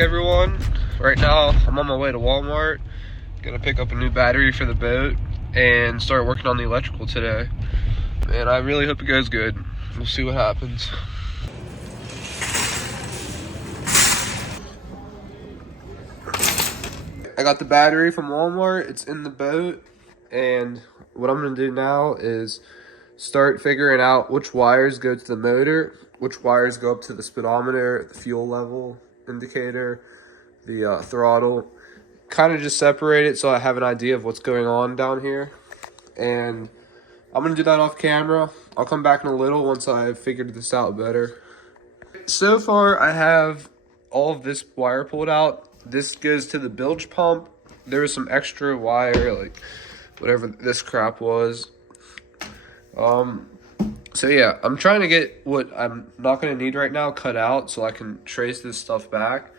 everyone. Right now I'm on my way to Walmart, gonna pick up a new battery for the boat and start working on the electrical today, and I really hope it goes good. We'll see what happens. I got the battery from Walmart, it's in the boat, and what I'm gonna do now is start figuring out which wires go to the motor, which wires go up to the speedometer, the fuel level indicator, the throttle. Kind of just separate it so I have an idea of what's going on down here. And I'm gonna do that off camera. I'll come back in a little once I've figured this out better. So far I have all of this wire pulled out. This goes to the bilge pump. There was some extra wire, like whatever this crap was. So yeah, I'm trying to get what I'm not gonna need right now cut out so I can trace this stuff back.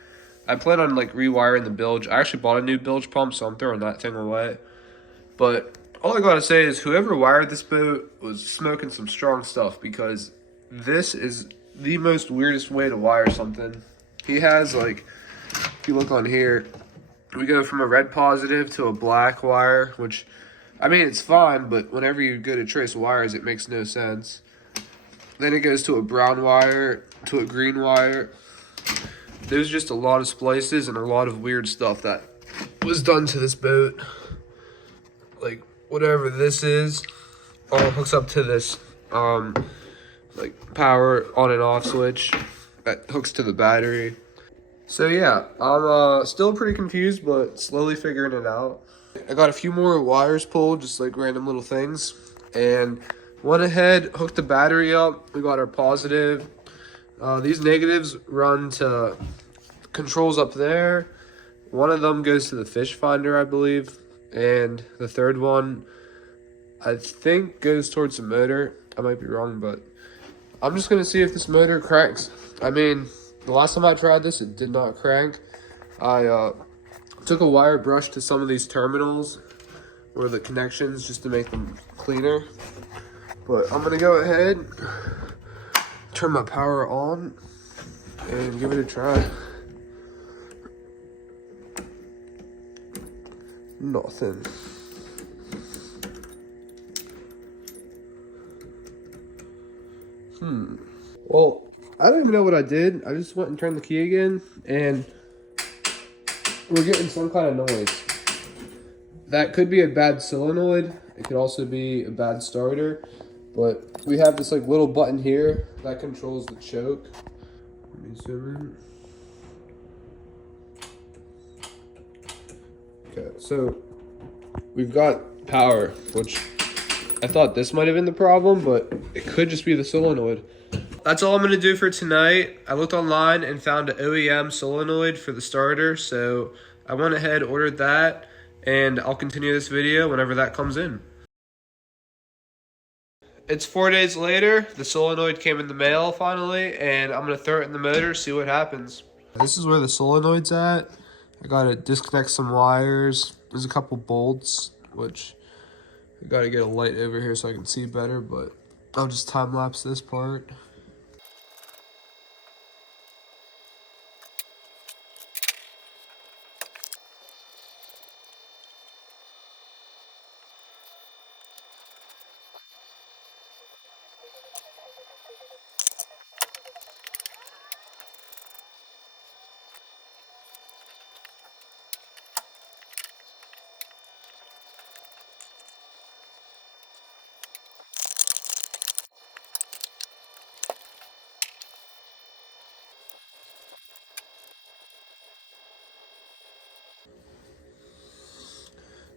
I plan on like rewiring the bilge. I actually bought a new bilge pump, so I'm throwing that thing away. But all I gotta say is whoever wired this boat was smoking some strong stuff, because this is the most weirdest way to wire something. He has, like, if you look on here, we go from a red positive to a black wire, which, I mean, it's fine, but whenever you go to trace wires, it makes no sense. Then it goes to a brown wire, to a green wire. There's just a lot of splices and a lot of weird stuff that was done to this boat. Like, whatever this is, all hooks up to this, like, power on and off switch that hooks to the battery. So yeah, I'm still pretty confused, but slowly figuring it out. I got a few more wires pulled, just like random little things, and went ahead, hooked the battery up. We got our positive. These negatives run to controls up there. One of them goes to the fish finder, I believe, and the third one, I think, goes towards the motor. I might be wrong, but I'm just gonna see if this motor cranks. I mean, the last time I tried this, it did not crank. I took a wire brush to some of these terminals or the connections just to make them cleaner. But I'm gonna go ahead, turn my power on, and give it a try. Nothing. Well, I don't even know what I did. I just went and turned the key again, and we're getting some kind of noise. That could be a bad solenoid. It could also be a bad starter. But we have this like little button here that controls the choke. Let me zoom in. Okay, so we've got power, which I thought this might have been the problem, but it could just be the solenoid. That's all I'm gonna do for tonight. I looked online and found an OEM solenoid for the starter, so I went ahead, ordered that, and I'll continue this video whenever that comes in. It's 4 days later. The solenoid came in the mail finally, and I'm gonna throw it in the motor, see what happens. This is where the solenoid's at. I gotta disconnect some wires. There's a couple bolts, which I gotta get a light over here so I can see better, but I'll just time lapse this part.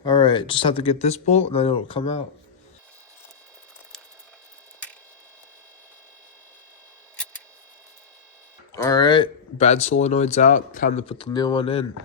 All right, just have to get this bolt and then it'll come out. All right, bad solenoid's out. Time to put the new one in.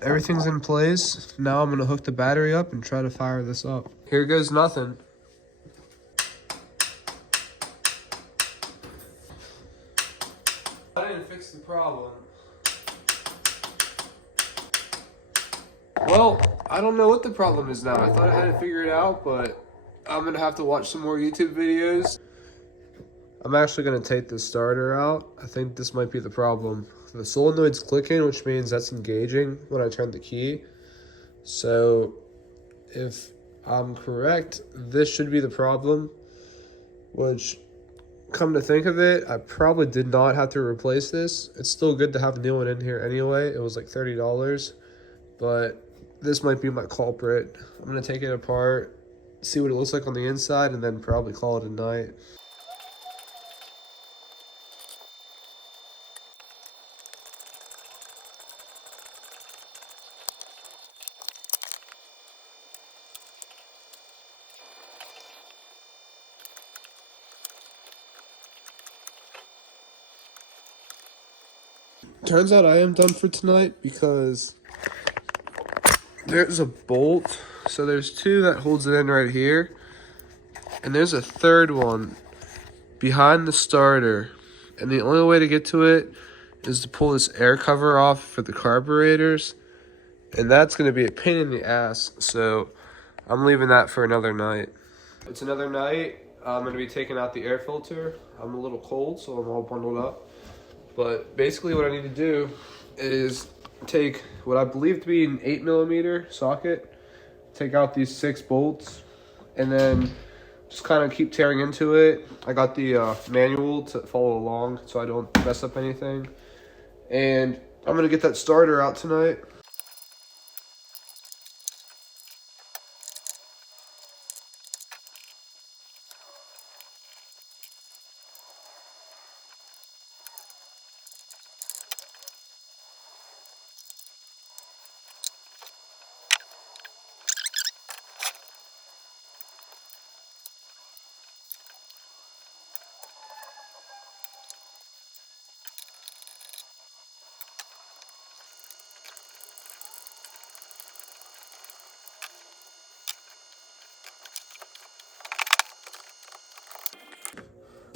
Everything's in place. Now I'm gonna hook the battery up and try to fire this up. Here goes nothing. I didn't fix the problem. Well, I don't know what the problem is now. I thought I had it figured out, but I'm gonna have to watch some more YouTube videos. I'm actually gonna take the starter out. I think this might be the problem. The solenoid's clicking, which means that's engaging when I turn the key. So if I'm correct, this should be the problem, which, come to think of it, I probably did not have to replace this. It's still good to have a new one in here anyway. It was like $30, but this might be my culprit. I'm gonna take it apart, see what it looks like on the inside, and then probably call it a night. Turns out I am done for tonight because there's a bolt. So there's two that holds it in right here. And there's a third one behind the starter. And the only way to get to it is to pull this air cover off for the carburetors. And that's going to be a pain in the ass. So I'm leaving that for another night. It's another night. I'm going to be taking out the air filter. I'm a little cold, so I'm all bundled up. But basically what I need to do is take what I believe to be an 8mm socket, take out these 6 bolts, and then just kind of keep tearing into it. I got the manual to follow along so I don't mess up anything. And I'm going to get that starter out tonight.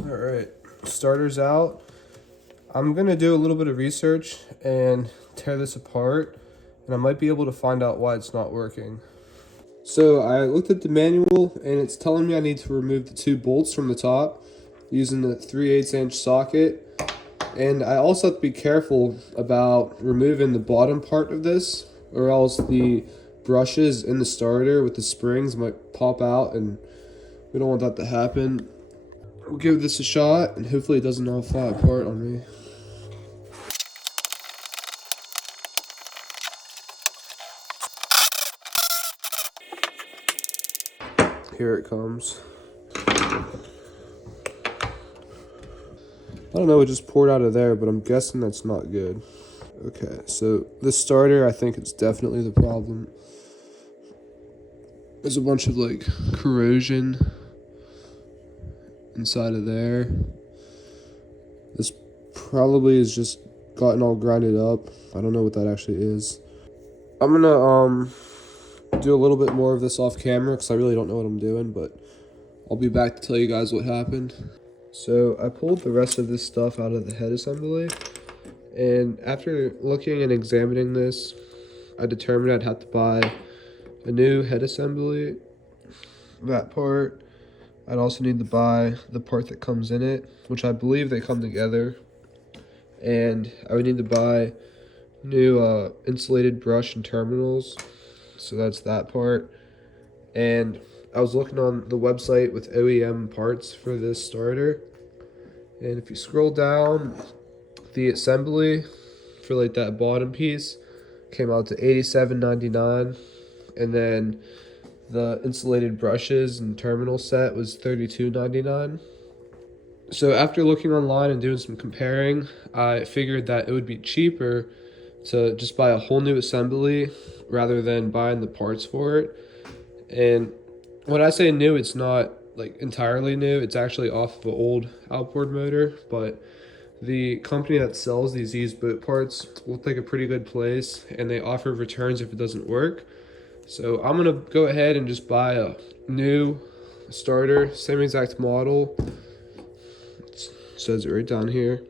All right, starter's out. I'm gonna do a little bit of research and tear this apart, and I might be able to find out why it's not working. So I looked at the manual, and it's telling me I need to remove the 2 bolts from the top using the 3/8 inch socket. And I also have to be careful about removing the bottom part of this, or else the brushes in the starter with the springs might pop out, and we don't want that to happen. We'll give this a shot, and hopefully it doesn't all fly apart on me. Here it comes. I don't know what just poured out of there, but I'm guessing that's not good. Okay, so this starter, I think it's definitely the problem. There's a bunch of like corrosion inside of there. This probably is just gotten all grinded up. I don't know what that actually is. I'm gonna do a little bit more of this off camera because I really don't know what I'm doing, but I'll be back to tell you guys what happened. So I pulled the rest of this stuff out of the head assembly, and after looking and examining this, I determined I'd have to buy a new head assembly, that part. I'd also need to buy the part that comes in it, which I believe they come together. And I would need to buy new insulated brush and terminals. So that's that part. And I was looking on the website with OEM parts for this starter. And if you scroll down, the assembly for like that bottom piece came out to $87.99. And then the insulated brushes and terminal set was $32.99. So after looking online and doing some comparing, I figured that it would be cheaper to just buy a whole new assembly rather than buying the parts for it. And when I say new, it's not like entirely new. It's actually off of an old outboard motor, but The company that sells these used boat parts looked like a pretty good place, and they offer returns if it doesn't work. So I'm gonna go ahead and just buy a new starter, same exact model. It says it right down here.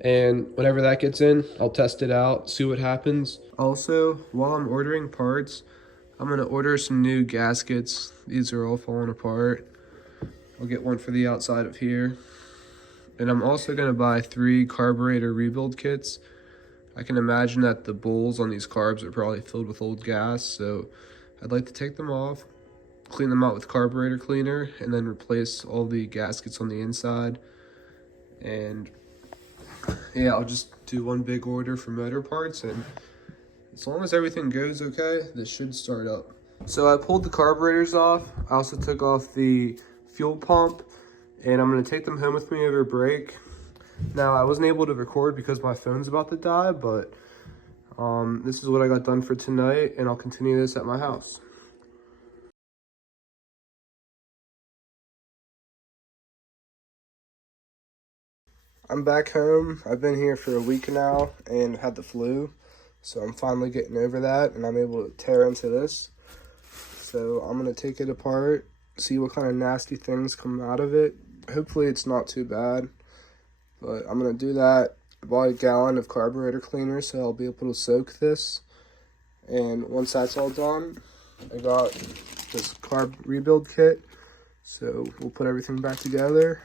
And whenever that gets in, I'll test it out, see what happens. Also, while I'm ordering parts, I'm gonna order some new gaskets. These are all falling apart. I'll get one for the outside of here. And I'm also gonna buy 3 carburetor rebuild kits. I can imagine that the bowls on these carbs are probably filled with old gas, so I'd like to take them off, clean them out with carburetor cleaner, and then replace all the gaskets on the inside. And yeah, I'll just do one big order for motor parts, and as long as everything goes okay, this should start up. So I pulled the carburetors off. I also took off the fuel pump, and I'm gonna take them home with me over break. Now, I wasn't able to record because my phone's about to die, but this is what I got done for tonight, and I'll continue this at my house. I'm back home. I've been here for a week now and had the flu, so I'm finally getting over that, and I'm able to tear into this. So I'm gonna take it apart, see what kind of nasty things come out of it. Hopefully it's not too bad, but I'm gonna do that. I bought a gallon of carburetor cleaner, so I'll be able to soak this. And once that's all done, I got this carb rebuild kit. So we'll put everything back together.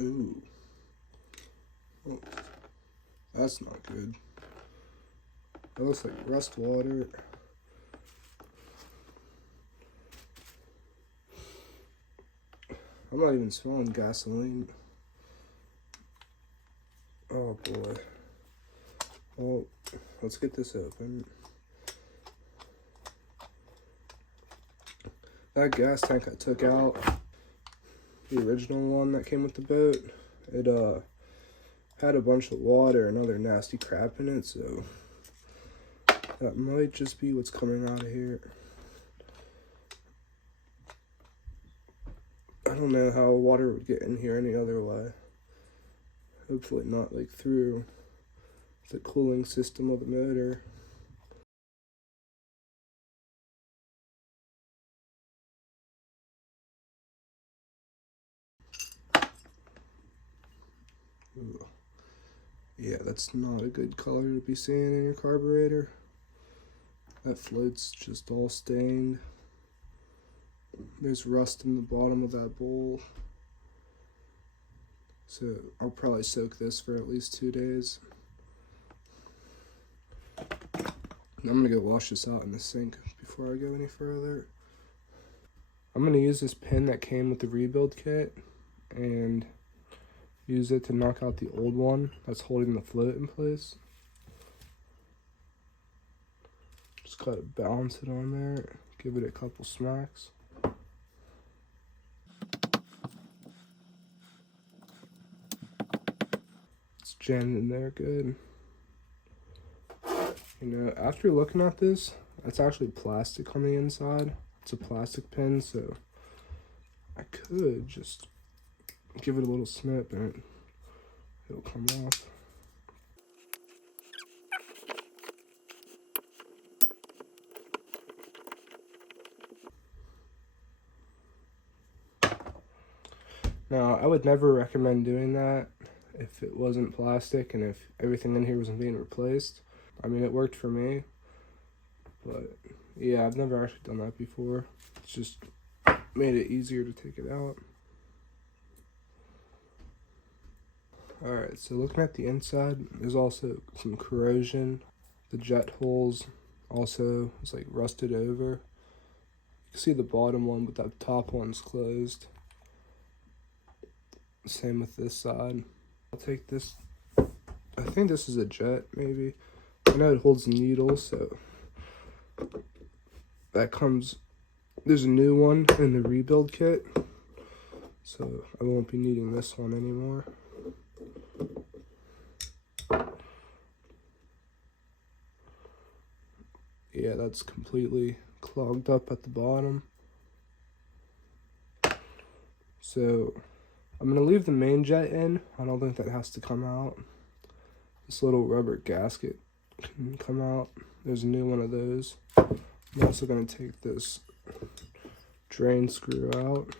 Ooh. Oh, that's not good. That looks like rust water. I'm not even smelling gasoline. Oh boy. Well, let's get this open. That gas tank I took out, the original one that came with the boat, it had a bunch of water and other nasty crap in it, so that might just be what's coming out of here. I don't know how water would get in here any other way. Hopefully not like through the cooling system of the motor. Ooh. Yeah, that's not a good color to be seeing in your carburetor. That float's just all stained. There's rust in the bottom of that bowl. So I'll probably soak this for at least 2 days. I'm gonna go wash this out in the sink before I go any further. I'm gonna use this pin that came with the rebuild kit and use it to knock out the old one that's holding the float in place. Just gotta balance it on there, give it a couple smacks. It's jammed in there good. You know, after looking at this, it's actually plastic on the inside. It's a plastic pin, so I could just give it a little snip and it'll come off. Now, I would never recommend doing that if it wasn't plastic and if everything in here wasn't being replaced. I mean, it worked for me, but yeah, I've never actually done that before. It's just made it easier to take it out. Alright, so looking at the inside, there's also some corrosion. The jet holes also is like rusted over. You can see the bottom one, but that top one's closed. Same with this side. I'll take this. I think this is a jet, maybe. I know it holds needles, so that comes. There's a new one in the rebuild kit, so I won't be needing this one anymore. Yeah, that's completely clogged up at the bottom. So I'm gonna leave the main jet in. I don't think that has to come out. This little rubber gasket can come out. There's a new one of those. I'm also gonna take this drain screw out.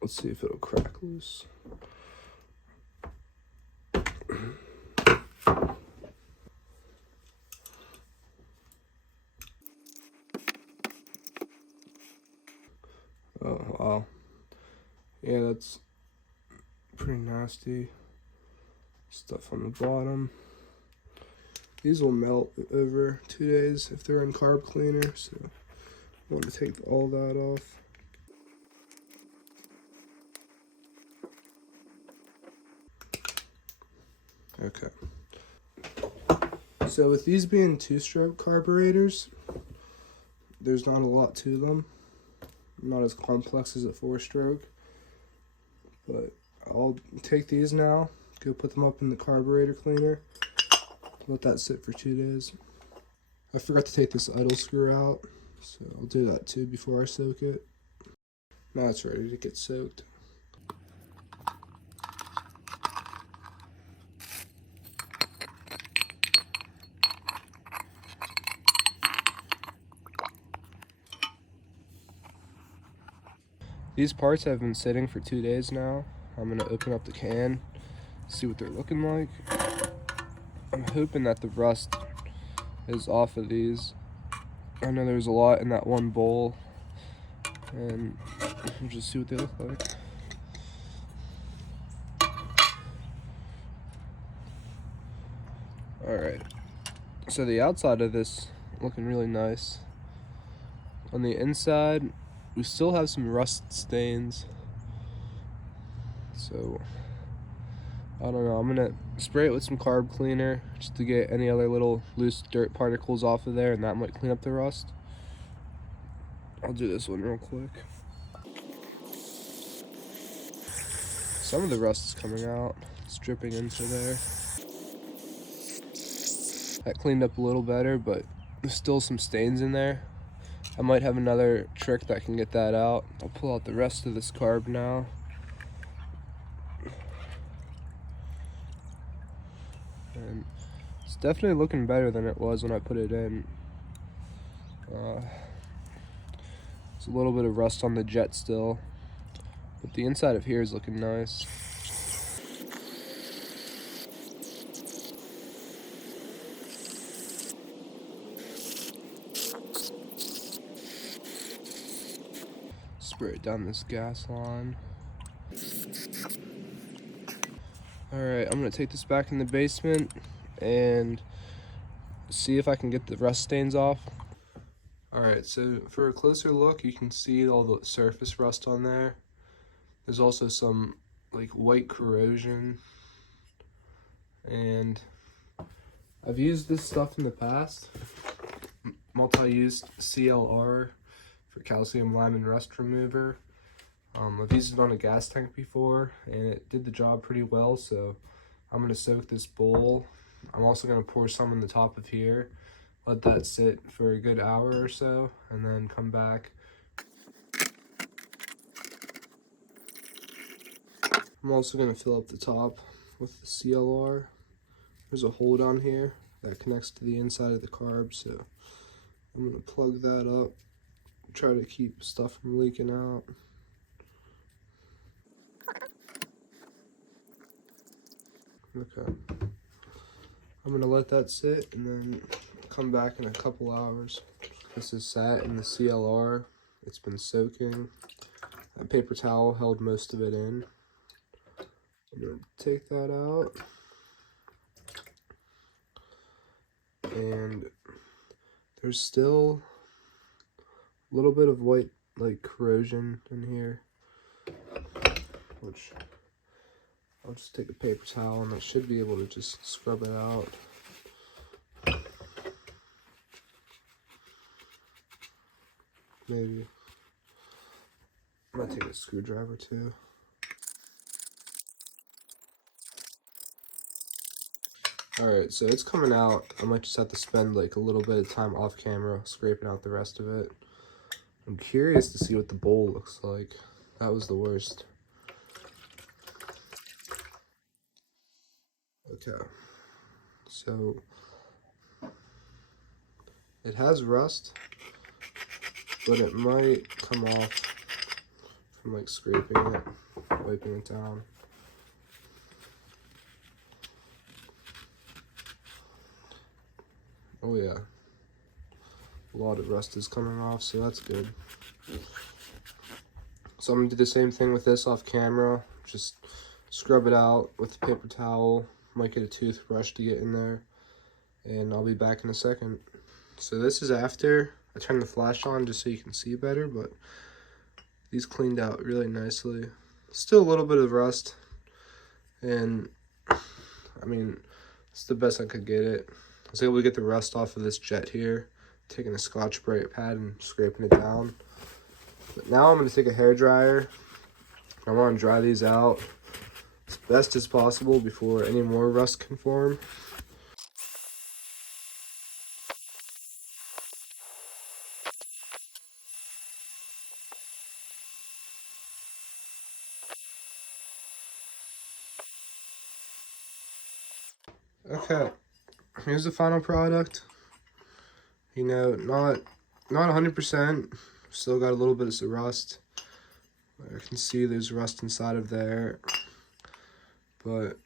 Let's see if it'll crack loose. Oh, wow. Yeah, that's pretty nasty stuff on the bottom. These will melt over 2 days if they're in carb cleaner, so I want to take all that off. Okay. So with these being 2-stroke carburetors, there's not a lot to them. Not as complex as a 4-stroke. But I'll take these now, go put them up in the carburetor cleaner, let that sit for 2 days. I forgot to take this idle screw out, so I'll do that too before I soak it. Now it's ready to get soaked. These parts have been sitting for 2 days now. I'm gonna open up the can, see what they're looking like. I'm hoping that the rust is off of these. I know there's a lot in that one bowl, and we'll just see what they look like. Alright, so the outside of this looking really nice. On the inside, we still have some rust stains. So, I don't know, I'm gonna spray it with some carb cleaner just to get any other little loose dirt particles off of there, and that might clean up the rust. I'll do this one real quick. Some of the rust is coming out. It's dripping into there. That cleaned up a little better, but there's still some stains in there. I might have another trick that can get that out. I'll pull out the rest of this carb now. And it's definitely looking better than it was when I put it in. There's a little bit of rust on the jet still, but the inside of here is looking nice. Spray it down this gas line. Alright, I'm gonna take this back in the basement and see if I can get the rust stains off. Alright, so for a closer look, you can see all the surface rust on there. There's also some like white corrosion, and I've used this stuff in the past. Multi-use CLR for calcium lime and rust remover. I've used it on a gas tank before, and it did the job pretty well, so I'm going to soak this bowl. I'm also going to pour some in the top of here, let that sit for a good hour or so, and then come back. I'm also going to fill up the top with the CLR. There's a hole down here that connects to the inside of the carb, so I'm going to plug that up, try to keep stuff from leaking out. Okay, I'm gonna let that sit and then come back in a couple hours. This is sat in the CLR. It's been soaking. That paper towel held most of it in. I'm gonna take that out. And there's still a little bit of white like corrosion in here, which I'll just take a paper towel and I should be able to just scrub it out. Maybe. I might take a screwdriver too. Alright, so it's coming out. I might just have to spend like a little bit of time off camera scraping out the rest of it. I'm curious to see what the bowl looks like. That was the worst. Okay. So it has rust, but it might come off from like scraping it, wiping it down. Oh yeah, a lot of rust is coming off, so that's good. So I'm gonna do the same thing with this off camera. Just scrub it out with a paper towel. Might get a toothbrush to get in there, and I'll be back in a second. So this is after I turned the flash on just so you can see better, but these cleaned out really nicely. Still a little bit of rust, and I mean, it's the best I could get it. I was able to get the rust off of this jet here, taking a Scotch-Brite pad and scraping it down. But now I'm going to take a hairdryer. I want to dry these out as best as possible before any more rust can form. Okay, here's the final product. You know, not 100%. Still got a little bit of some rust. I can see there's rust inside of there. But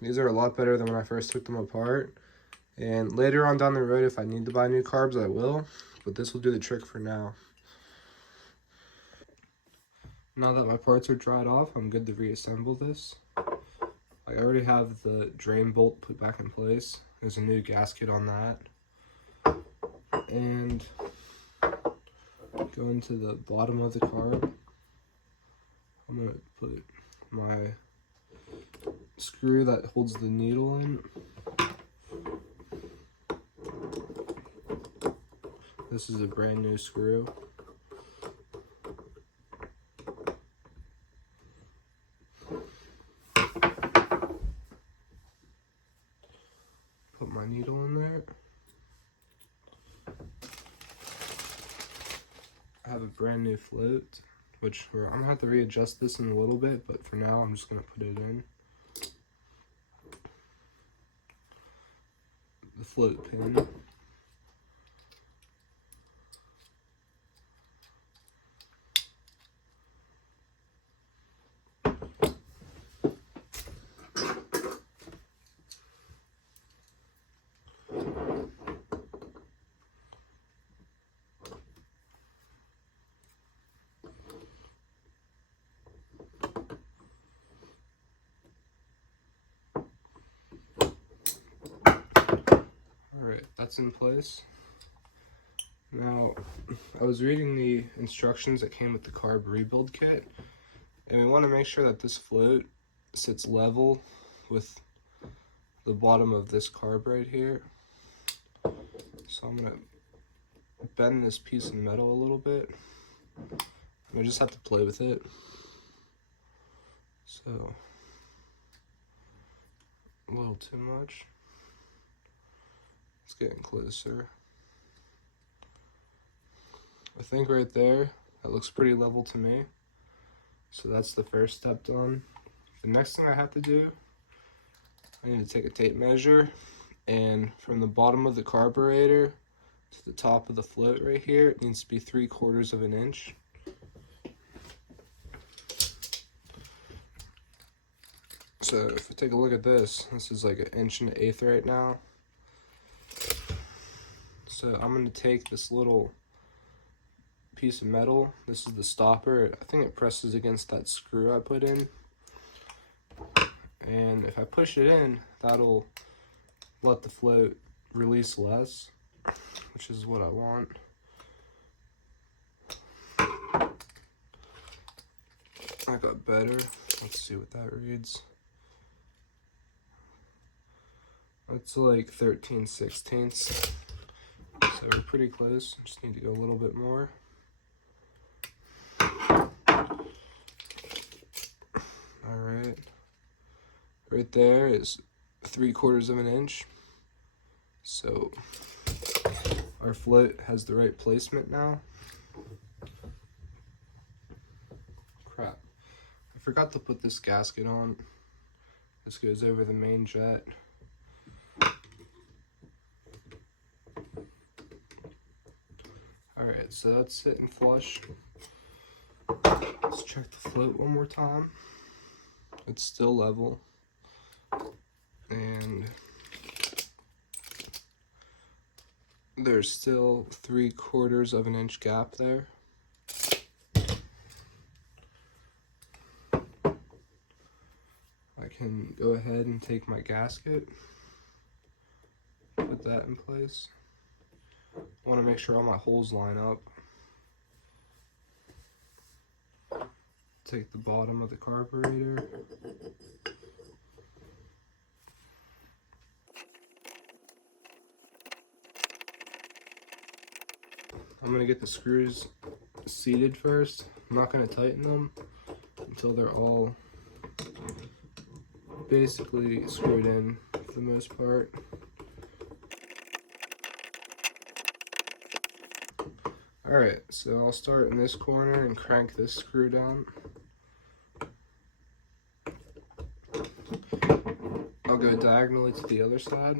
these are a lot better than when I first took them apart. And later on down the road, if I need to buy new carbs, I will. But this will do the trick for now. Now that my parts are dried off, I'm good to reassemble this. I already have the drain bolt put back in place. There's a new gasket on that. And going to the bottom of the carb, I'm going to put my screw that holds the needle in. This is a brand new screw. Put my needle in there. I have a brand new float, which I'm gonna have to readjust this in a little bit, but for now I'm just gonna put it in. The float pin. Alright, that's in place. Now, I was reading the instructions that came with the carb rebuild kit, and we want to make sure that this float sits level with the bottom of this carb right here. So I'm going to bend this piece of metal a little bit. I just have to play with it. So, a little too much. It's getting closer. I think right there, that looks pretty level to me. So that's the first step done. The next thing I have to do, I need to take a tape measure, and from the bottom of the carburetor to the top of the float right here, it needs to be 3/4 of an inch. So if we take a look at this, this is like 1.1/8 right now. So I'm going to take this little piece of metal. This is the stopper. I think it presses against that screw I put in. And if I push it in, that'll let the float release less, which is what I want. I got better. Let's see what that reads. It's like 13/16. So we're pretty close. Just need to go a little bit more. Alright. Right there is 3/4 of an inch. So our float has the right placement now. forgot to put this gasket on. This goes over the main jet. Alright, so that's sitting flush. Let's check the float one more time. It's still level. And there's still 3/4 of an inch gap there. I can go ahead and take my gasket, put that in place. I want to make sure all my holes line up. Take the bottom of the carburetor. I'm going to get the screws seated first. I'm not going to tighten them until they're all basically screwed in for the most part. Alright, so I'll start in this corner and crank this screw down. I'll go diagonally to the other side.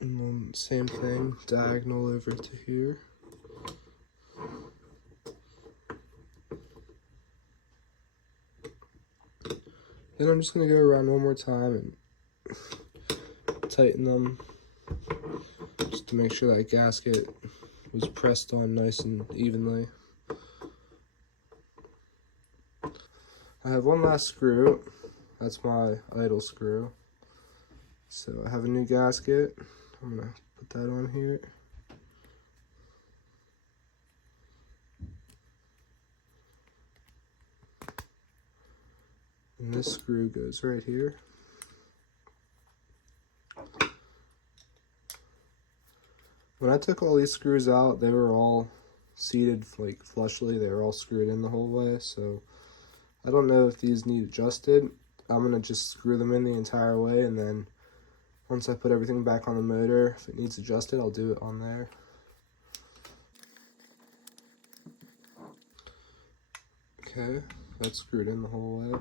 And then same thing, diagonal over to here. Then I'm just going to go around one more time and tighten them just to make sure that gasket was pressed on nice and evenly. I have one last screw. That's my idle screw. So I have a new gasket. I'm going to put that on here. And this screw goes right here. When I took all these screws out, they were all seated like flushly. They were all screwed in the whole way. So I don't know if these need adjusted. I'm going to just screw them in the entire way, and then once I put everything back on the motor, if it needs adjusted, I'll do it on there. Okay, that's screwed in the whole way.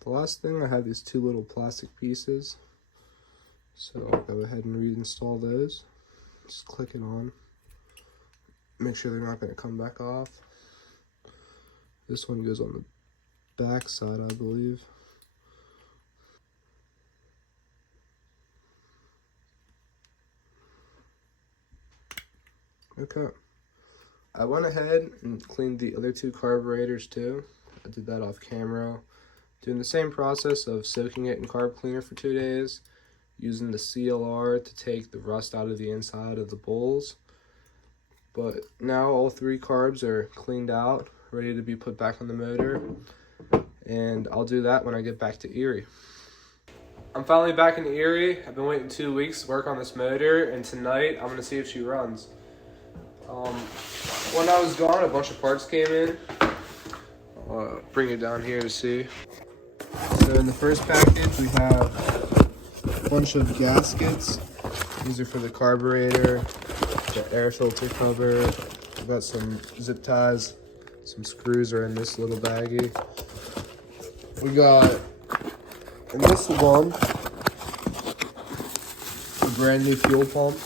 The last thing, I have these two little plastic pieces. So I'll go ahead and reinstall those. Just click it on. Make sure they're not going to come back off. This one goes on the back side, I believe. Okay. I went ahead and cleaned the other two carburetors too. I did that off camera. Doing the same process of soaking it in carb cleaner for 2 days, using the CLR to take the rust out of the inside of the bowls. But now all 3 carbs are cleaned out, ready to be put back on the motor, and I'll do that when I get back to Erie. I'm finally back in Erie. I've been waiting 2 weeks to work on this motor, and tonight I'm gonna see if she runs. When I was gone, a bunch of parts came in. I'll bring it down here to see. So in the first package we have a bunch of gaskets. These are for the carburetor, the air filter cover. I've got some zip ties. Some screws are in this little baggie. We got, in this one, a brand new fuel pump.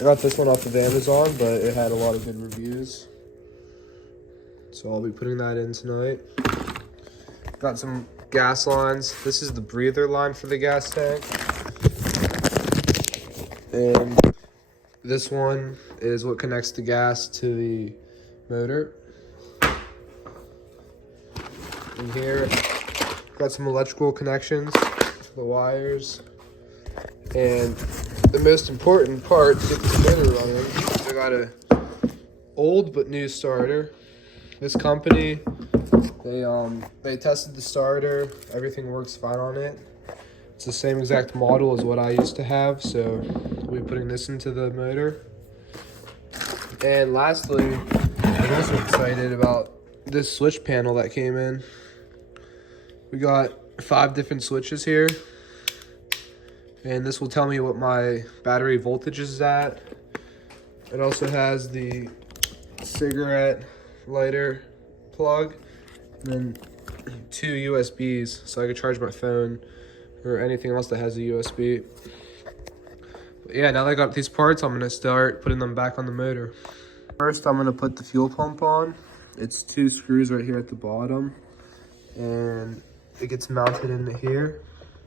I got this one off of Amazon, but it had a lot of good reviews. So I'll be putting that in tonight. Got some gas lines. This is the breather line for the gas tank. And this one is what connects the gas to the motor. In here, got some electrical connections for the wires. And the most important part to get this motor running, I got a old but new starter. This company, they tested the starter. Everything works fine on it. It's the same exact model as what I used to have, so we'll be putting this into the motor. And lastly, I'm also excited about this switch panel that came in. We got 5 different switches here. And this will tell me what my battery voltage is at. It also has the cigarette lighter plug and then 2 USBs so I could charge my phone or anything else that has a USB. But yeah, now that I got these parts, I'm gonna start putting them back on the motor. First, I'm gonna put the fuel pump on. It's 2 screws right here at the bottom, and it gets mounted into here.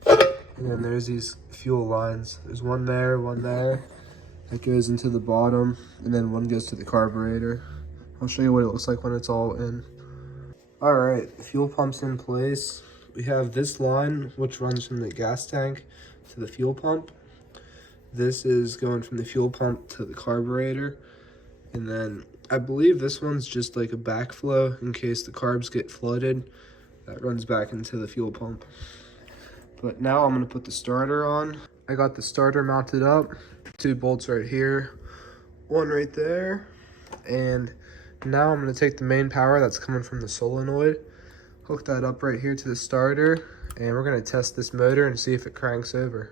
And then there's these fuel lines. There's one there that goes into the bottom, and then one goes to the carburetor. I'll show you what it looks like when it's all in. All right, fuel pump's in place. We have this line, which runs from the gas tank to the fuel pump. This is going from the fuel pump to the carburetor. And then I believe this one's just like a backflow in case the carbs get flooded. That runs back into the fuel pump. But now I'm gonna put the starter on. I got the starter mounted up. 2 bolts right here, 1 right there. And now I'm gonna take the main power that's coming from the solenoid, hook that up right here to the starter, and we're gonna test this motor and see if it cranks over.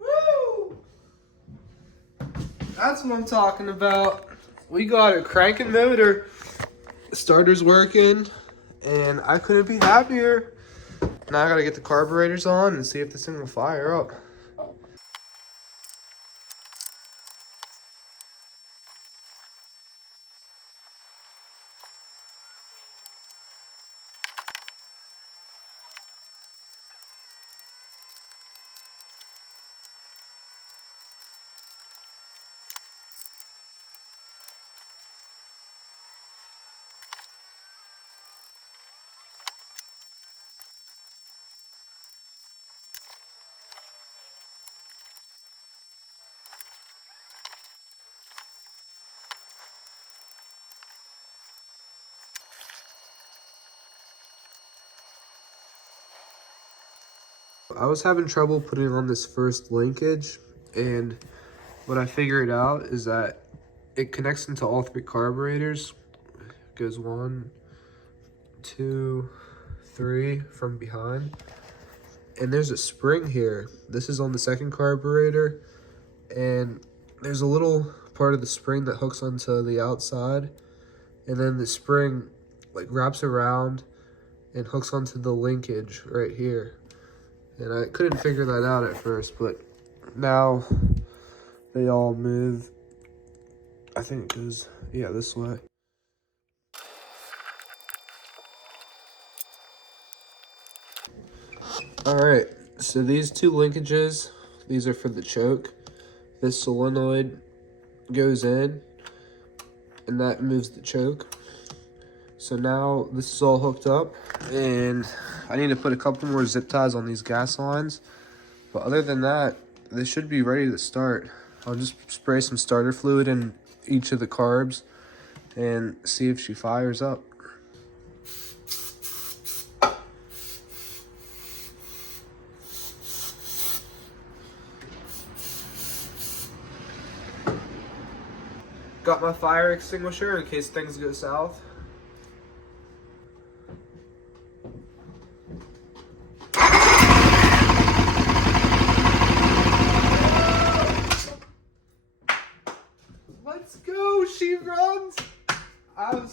Woo! That's what I'm talking about. We got a cranking motor. The starter's working, and I couldn't be happier. Now I gotta get the carburetors on and see if this thing will fire up. I was having trouble putting on this first linkage, and what I figured out is that it connects into all 3 carburetors. It goes 1, 2, 3 from behind. And there's a spring here. This is on the second carburetor, and there's a little part of the spring that hooks onto the outside, and then the spring like wraps around and hooks onto the linkage right here. And I couldn't figure that out at first, but now they all move. I think it goes, yeah, this way. All right, so these 2 linkages, these are for the choke. This solenoid goes in, and that moves the choke. So now this is all hooked up, and I need to put a couple more zip ties on these gas lines. But other than that, this should be ready to start. I'll just spray some starter fluid in each of the carbs and see if she fires up. Got my fire extinguisher in case things go south. Let's go, she runs. I was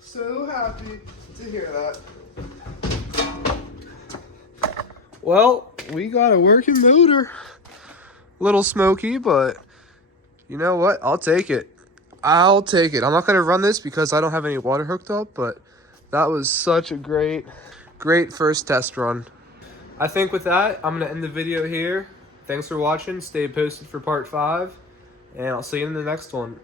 so happy to hear that. Well, we got a working motor. Little smoky, but you know what? I'll take it. I'll take it. I'm not going to run this because I don't have any water hooked up, but that was such a great first test run. I think with that, I'm going to end the video here. Thanks for watching. Stay posted for part 5, and I'll see you in the next one.